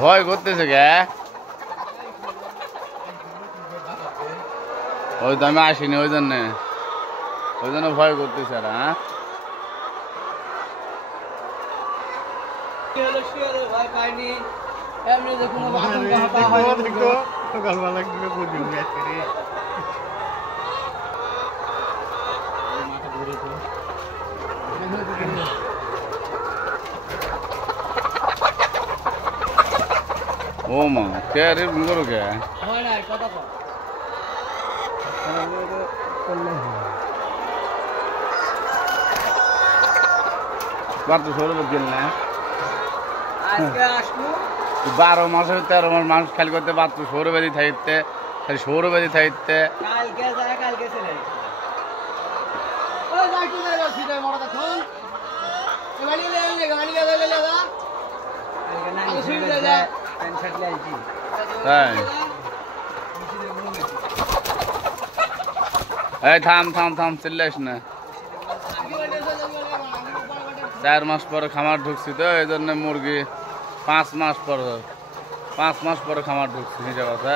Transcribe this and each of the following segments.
ভয় করতেছে কে? ওই তো আমি আসিনি ওই জন্য ভয় করতেছে আর হ্যাঁ ও মা কে রে করো কে বাচ্চা সৌর দিল না 12 মাসে 13 মাস মানুষ খালি করতে বাচ্চা সৌরবাদী থাকতে খালি সৌরবাদী থাকতে এই থাম থাম থাম চিল্লাইস না 4 মাস পরে খামার ঢুকছি তো এই জন্য মুরগি 5 মাস পরে খামার ঢুকছি নিজে কথা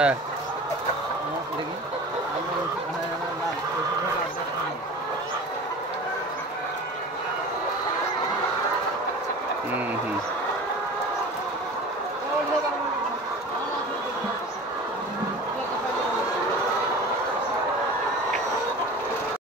হুম